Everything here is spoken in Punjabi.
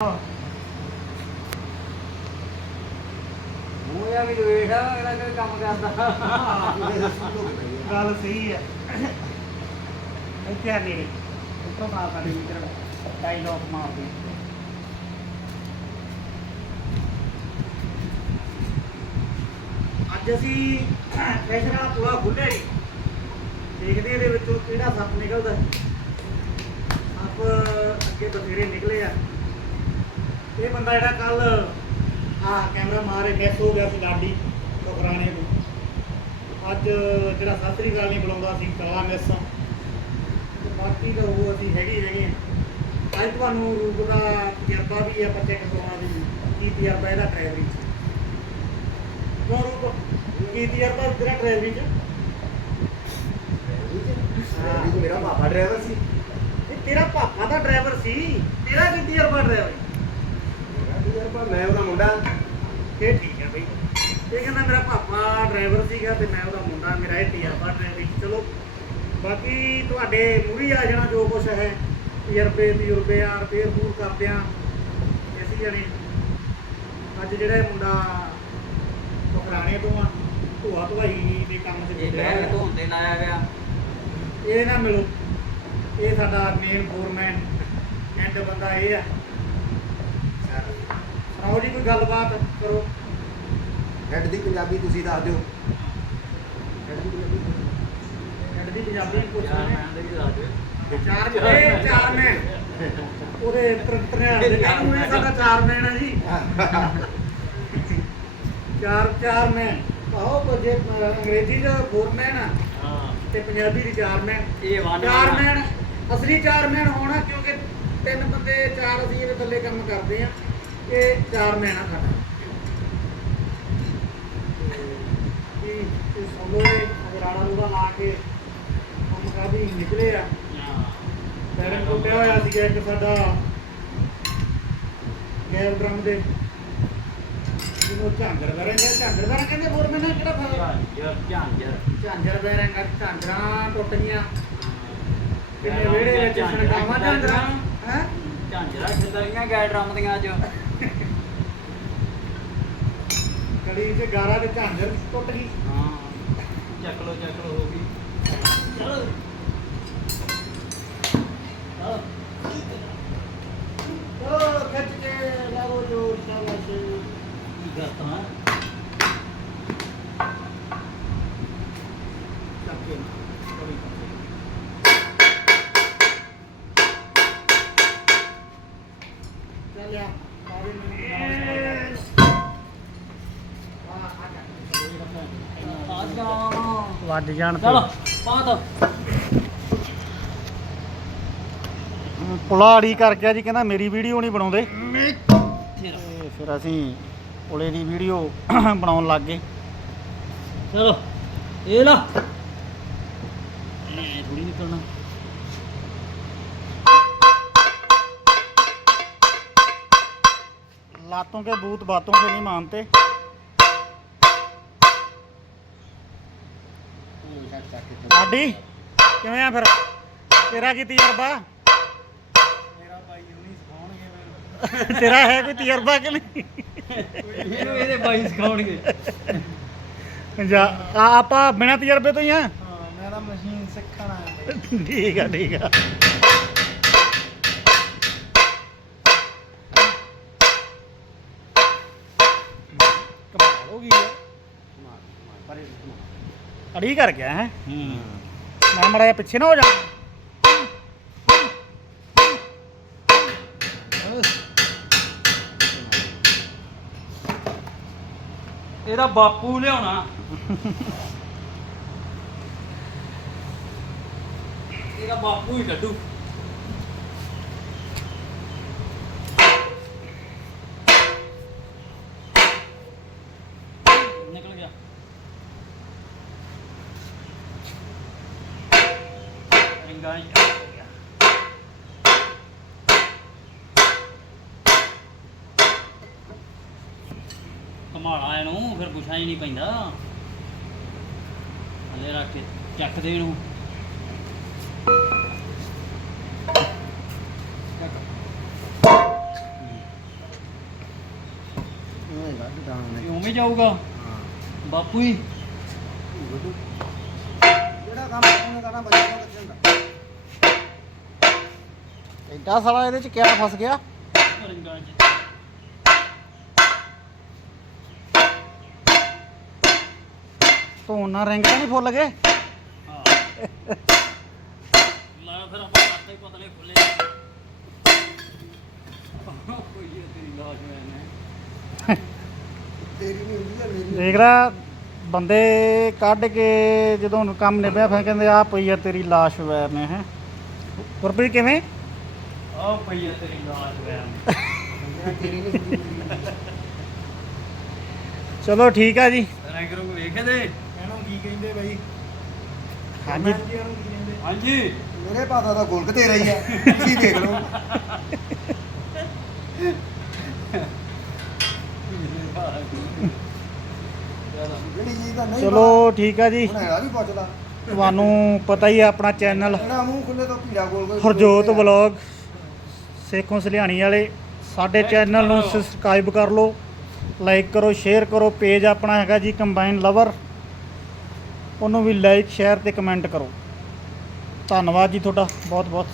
ਉਹ ਵੀ ਵੇਖ, ਅਗਲਾ ਕੋਈ ਕੰਮ ਕਰਦਾ? ਗੱਲ ਸਹੀ ਹੈ ਇੱਥੇ ਆ ਨੇੜੇ ਉੱਤੋਂ ਮਾਰ ਸਾਡੇ ਮੀਟਰ ਡਾਇਲੌਗ ਮਾਰਦੇ ਅੱਜ ਅਸੀਂ ਫੈਸ਼ਨ ਵਾਲਾ ਪੂਰਾ ਖੁੱਲੇ ਦੇਖਦੇ ਇਹਦੇ ਵਿੱਚੋਂ ਕਿਹੜਾ ਸੱਪ ਨਿਕਲਦਾ। ਸੱਪ ਅੱਗੇ ਬਥੇਰੇ ਨਿਕਲੇ ਆ। ਇਹ ਬੰਦਾ ਜਿਹੜਾ ਕੱਲ ਆ ਕੈਮਰਾ ਮਾਰੇ ਮਿਸ ਹੋ ਗਿਆ ਸੀ ਲਾਡੀ ਟੋਕਰਾਣੇ ਤੋਂ ਅੱਜ ਜਿਹੜਾ ਸਤਿ ਸ੍ਰੀ ਅਕਾਲ ਨਹੀਂ ਬੁਲਾਉਂਦਾ ਸੀ ਕਾਲਾ ਮਿਸ ਤੇ ਬਾਕੀ ਤਾਂ ਉਹ ਅਸੀਂ ਹੈਗੇ ਹੀ ਹੈਗੇ ਆ ਅੱਜ ਤੁਹਾਨੂੰ ਰੂਪ ਦਾ ਤਜਰਬਾ ਵੀ ਆ ਬੱਚੇ ਕਰਾਉਣਾ ਦੀ ਕੀ ਤਜਰਬਾ ਇਹਦਾ ਡਰਾਈਵਰੀ ਚ ਕਿਉਂ ਰੂਪ? ਕੀ ਤਜਰਬਾ ਤੇਰਾ ਡਰਾਈਵਰੀ ਚ ਮੇਰਾ ਪਾਪਾ ਡਰਾਈਵਰ ਸੀ। ਇਹ ਤੇਰਾ ਪਾਪਾ ਦਾ ਡਰਾਈਵਰ ਸੀ। ਤੇਰਾ ਕੀ ਤਜਰਬਾ ਡਰਾਈਵਰ ਮੇਰਾ ਤਜਰਬਾ ਮੈਂ ਉਹਦਾ ਮੁੰਡਾ ਇਹ ਠੀਕ ਹੈ ਬਈ। ਇਹ ਕਹਿੰਦਾ ਮੇਰਾ ਪਾਪਾ ਡਰਾਈਵਰ ਸੀਗਾ ਤੇ ਮੈਂ ਉਹਦਾ ਮੁੰਡਾ ਮੇਰਾ ਇਹ ਤਜਰਬਾ ਡਰਾਈਵਰੀ ਚਲੋ ਬਾਕੀ ਤੁਹਾਡੇ ਮੂਰੀ ਆ ਜਾਣਾ ਜੋ ਕੁਛ ਹੈ। ਤਜਰਬੇ ਤਜਰਬੇ ਆ ਰਿਪੇਅਰ ਪੂਰ ਕਰਦੇ ਆ। ਅਸੀਂ ਜਣੇ ਅੱਜ ਜਿਹੜਾ ਇਹ ਮੁੰਡਾ ਟੁਕਰਾਣੇ ਤੋਂ ਆ ਧੋਆ ਧੁਆਈ ਦੇ ਕੰਮ ਤੇ ਇਹ ਹੋਇਆ। ਧੋਣ ਤੇ ਲਾਇਆ ਗਿਆ ਇਹ ਨਾ ਮਿਲੋ। ਇਹ ਸਾਡਾ ਮੇਨ ਫੋਰਮੈਨ ਐਂਡ ਬੰਦਾ ਇਹ ਆ। ਸੁਣਾਓ ਜੀ ਕੋਈ ਗੱਲਬਾਤ ਕਰੋ। ਹੈਡ ਦੀ ਪੰਜਾਬੀ ਤੁਸੀਂ ਦੱਸ ਦਿਓ। ਹੈਡ ਦੀ ਪੰਜਾਬੀ ਐਂਡ ਦੀ ਪੰਜਾਬੀ ਪੁੱਛ ਯਾਰ ਰਹੇ ਮੈਂ ਦੇ ਦੱਸ ਦਿਓ। ਚਾਰ ਇਹ ਚਾਰ ਮੈਂ ਉਹਦੇ ਤਰੰਤਰਿਆ ਦੇ ਕਾਨੂੰਨ ਇਹ ਸਾਡਾ ਚਾਰ ਮੈਨ ਆ ਜੀ। ਚਾਰ ਚਾਰ ਮੈਨ ਆਹੋ ਜੇ ਅੰਗਰੇਜ਼ੀ ਦਾ ਫੋਰ ਮੈਨ ਆ ਹਾਂ। ਤੇ ਪੰਜਾਬੀ ਦੀ ਚਾਰ ਮੈਨ ਇਹ ਵਨ ਚਾਰ ਮੈਨ ਅਸਲੀ ਚਾਰ ਮੈਨ ਹੋਣਾ ਕਿਉਂਕਿ ਤਿੰਨ ਬੰਦੇ ਚਾਰ ਅਸੀਂ ਇਹਦੇ ਥੱਲੇ ਕੰਮ ਕਰਦੇ ਆ। ਇਹ ਚਾਰ ਆ ਸਾਡਾ ਤੇ ਇਹ ਇਹ ਸੋਲੋ ਦੇ ਅਗਰਾੜਾ ਨੂੰ ਲਾ ਕੇ ਕੰਮ ਕਾਦੀ ਨਿਕਲੇ ਆ। ਪੈਰਨ ਟੁੱਟਿਆ ਹੋਇਆ ਸੀਗਾ ਇੱਕ ਸਾਡਾ ਗੈਰ ਡਰਮ ਦੇ। ਜਿਹਨੂੰ ਝਾਂਜਰ ਬੈਰੰਗ ਹੈ ਝਾਂਜਰ ਬੈਰੰਗ ਕਹਿੰਦੇ ਹੋਰ ਮੈਨੂੰ ਕਿਹੜਾ ਫਾਇਦਾ? ਯਾਰ ਝਾਂਜਰ। ਬੈਰੰਗ ਆ, ਝਾਂਜਰਾਂ ਟੁੱਟ ਗਈਆਂ। ਕਿੰਨੇ ਵਿਹੜੇ ਵਿੱਚ ਛਣਕਾਵਾਂ ਝਾਂਜਰਾਂ? ਹੈ? ਝਾਂਜਰਾਂ ਖਿਲਰੀਆਂ ਗੈ ਡਰਮ ਦੀਆਂ ਅੱਜ। ਕੜੀ ਤੇ ਗਾਰਾ ਤੇ ਝਾਂਜਰ ਟੁੱਟ ਗਈ। ਹਾਂ। ਚੱਕ ਲੋ ਚੱਕ ਲੋ ਹੋ ਗਈ ਚਲੋ ਚਲੋ ਚਲੋ ਖਿੱਚ ਕੇ ਲਾਓ ਜੋਰ ਸ਼ਾਬਾਸ਼ ਕੀ ਕਰਤਾ ਹੈ ਚੱਕੇ ਚੱਲਿਆ ਸਾਰੇ ਆ ਜਾ ਵੱਜ ਜਾਣ ਚਲੋ ਪਾ ਦੋ। ਪੁਲਾੜੀ ਕਰ ਗਿਆ ਜੀ ਕਹਿੰਦਾ ਮੇਰੀ ਵੀਡੀਓ ਨਹੀਂ ਬਣਾਉਂਦੇ। ਤੇ ਫਿਰ ਅਸੀਂ ਪੁਲੇ ਦੀ ਵੀਡੀਓ ਬਣਾਉਣ ਲੱਗ ਗਏ। ਚਲੋ ਇਹ ਲਾ। ਇਹ ਥੋੜੀ ਨਿਕਲਣਾ। लातों के भूत बातों से नहीं मानते ਆਡੀ ਕਿਵੇਂ ਆ ਫਿਰ ਤੇਰਾ ਕੀ ਤਜਰਬਾ ਮੇਰਾ ਭਾਈ ਹੁਣੀ ਸਿਖਾਉਣਗੇ ਮੈਨੂੰ ਤੇਰਾ ਹੈ ਕੋਈ ਤਜਰਬਾ ਕਿ ਨਹੀਂ ਇਹਨੂੰ ਇਹਦੇ ਬਾਈ ਸਿਖਾਉਣਗੇ ਜਾ ਆ- ਆਪਾਂ ਬਿਨਾਂ ਤਜਰਬੇ ਤੋਂ ਹੀ ਆ ਹਾਂ ਮੈਂ ਤਾਂ ਮਸ਼ੀਨ ਸਿੱਖਣ ਆਇਆ ਠੀਕ ਆ ਠੀਕ ਆ ਕਮਾਲ ਹੋ ਗਈ ਅੜੀ ਕਰ ਗਿਆ ਹੈ। ਮੈਂ ਮੜਾ ਜਿਹਾ ਪਿੱਛੇ ਨਾ ਹੋ ਜਾ। ਇਹਦਾ ਬਾਪੂ ਲਿਆਉਣਾ। ਇਹਦਾ ਬਾਪੂ ਹੀ ਲੱਡੂ ਨਿਕਲ ਗਿਆ ਰਿੰਗਾ ਹੀ ਆ ਗਿਆ। ਕਮਾਲਾ ਇਹਨੂੰ ਫਿਰ ਪੁੱਛਣਾ ਹੀ ਨਹੀਂ ਪੈਂਦਾ। ਹਲੇ ਰੱਖ ਕੇ ਚੱਕ ਦੇ ਇਹਨੂੰ। ਇਹ ਉਵੇਂ ਜਾਊਗਾ? ਬਾਪੂ ਹੀ ਜਿਹੜਾ ਕੰਮ ਉਹਨੇ ਕਰਨਾ ਬੱਚਾ ਨੂੰ ਕਿੱਥੇ ਹੁੰਦਾ ਐਡਾ ਸਾਲਾ ਇਹਦੇ ਚ ਕਿਆ ਫਸ ਗਿਆ? ਰੰਗਾਂ 'ਚ ਧੋਣ ਨਾਲ ਰਿੰਗ ਤਾਂ ਨਹੀਂ ਫੁੱਲ ਗਏ? ਹਾਂ ਲਾ ਫਿਰ ਆਪਾਂ ਕਰਤੇ ਪਤਲੇ ਖੁੱਲੇ ਕੋਈ ਇਹ ਤੇਰੀ ਲਾਸ਼ ਮੈਨੇ ਤੇਰੀ ਨਹੀਂ ਹੁੰਦੀ ਆ ਮੇਰੀ ਦੇਖ ਲੈ, ਬੰਦੇ ਕੱਢ ਕੇ ਜਦੋਂ ਕੰਮ ਨਿਭਿਆ, ਫਿਰ ਕਹਿੰਦੇ ਆ ਪਈ ਆ ਤੇਰੀ ਲਾਸ਼ ਵੈਰ ਨੇ, ਹੈ। ਗੁਰਪ੍ਰੀਤ ਕਿਵੇਂ? ਪਈ ਆ ਤੇਰੀ ਚਲੋ ਠੀਕ ਆ ਜੀ। ਰੰਗ ਰੁੰਗ ਵੇਖੇ ਦੇ ਇਹਨੂੰ ਕੀ ਕਹਿੰਦੇ ਬਾਈ? ਹਾਂਜੀ। ਇਹਨੂੰ ਕੀ ਕਹਿੰਦੇ? ਹਾਂਜੀ। ਮੇਰੇ ਪਾਦਾ ਦਾ ਗੋਲਕ ਤੇਰਾ ਹੀ ਆ। ਤੁਸੀਂ ਦੇਖ ਲਓ। ਜਿਹੜੀ ਚੀਜ਼ ਦਾ ਨਹੀਂ ਚਲੋ ਠੀਕ ਆ ਜੀ। ਹੁਣ ਹੈਗਾ ਵੀ ਪੁੱਛਦਾ। ਤੁਹਾਨੂੰ ਪਤਾ ਹੀ ਆ ਆਪਣਾ ਚੈਨਲ। ਇਹਨਾਂ ਮੂੰਹ ਖੁੱਲੇ ਤੋਂ ਪੀੜਾ ਗੋਲ ਗੋਲ ਹਰਜੋਤ ਵਲੌਗ। ਸੇਖੋਂ ਸਲਿਆਣੀ ਵਾਲੇ, ਸਾਡੇ ਚੈਨਲ ਨੂੰ ਸਬਸਕ੍ਰਾਈਬ ਕਰ ਲਓ ਲਾਈਕ ਕਰੋ ਸ਼ੇਅਰ ਕਰੋ ਪੇਜ ਆਪਣਾ ਹੈਗਾ ਜੀ ਕੰਬਾਈਨ ਲਵਰ ਉਹਨੂੰ ਵੀ ਲਾਈਕ ਸ਼ੇਅਰ ਤੇ ਕਮੈਂਟ ਕਰੋ। ਧੰਨਵਾਦ ਜੀ ਤੁਹਾਡਾ ਬਹੁਤ ਬਹੁਤ